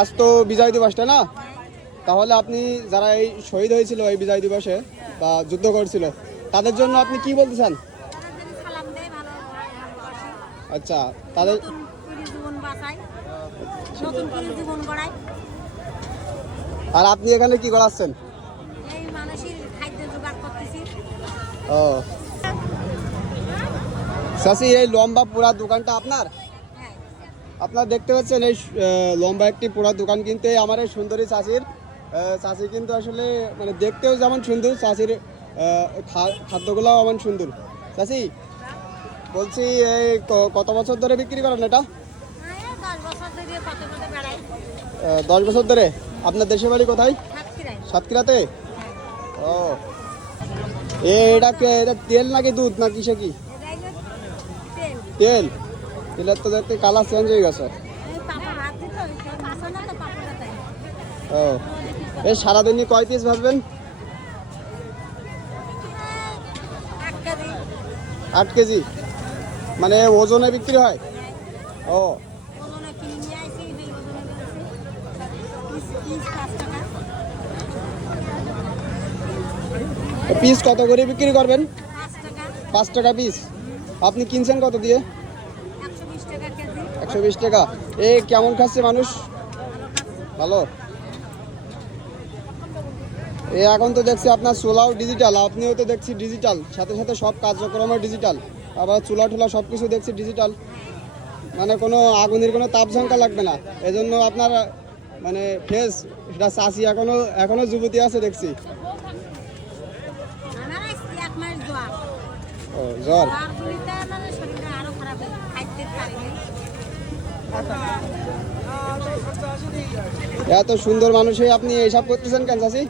আজ তো বিজয় দিবসটা না, তাহলে আপনি যারা এই শহীদ হয়েছিল এই বিজয় দিবসে বা যুদ্ধ করেছিল তাদের জন্য আপনি কি বলতে চান? আচ্ছা, তাদের আর আপনি এখানে কি করাচ্ছেন? ও চাচি, এই লম্বা পুরা দোকানটা আপনার? আপনারা দেখতে পাচ্ছেন এই লম্বা একটি পুরা দোকান কিনতে আমার এই সুন্দরী চাচির। চাচি কিন্তু আসলে মানে দেখতেও যেমন সুন্দর, চাচির খাদ্যগুলোও এমন সুন্দর। চাচি বলছি, এই কত বছর ধরে বিক্রি করেন এটা? 10 বছর ধরে। আপনার দেশের বাড়ি কোথায়? সাতক্ষীরাতে। ও এটা তেল নাকি দুধ না কিসে কি? তেল। তেলের তো দেখতে কালার চেঞ্জ হয়ে গেছে। ও এই সারাদিনই কয় পিস ভাজবেন? 8 কেজি। মানে ওজনে বিক্রি হয়? ও পিস কত করে বিক্রি করবেন? 5 টাকা পিস। আপনি কিনছেন কত দিয়ে? 120 টাকা। এ কেমন খাচ্ছে মানুষ? ভালো। এখন তো দেখছি আপনার চুলাও ডিজিটাল, আপনিও তো দেখছি ডিজিটাল, সাথে সাথে সব কার্যক্রমও ডিজিটাল, আবার চুলা ঠুলা সব কিছু দেখছি ডিজিটাল। মানে কোনো আগুনের কোনো তাপ ঝাঙ্কা লাগবে না, এজন্য আপনার মানে ফেস সেটা চাষি এখনো যুবতী আছে দেখছি। ও জ্বর। এত সুন্দর মানুষই আপনি এইসব করতেছেন কেন চাষি?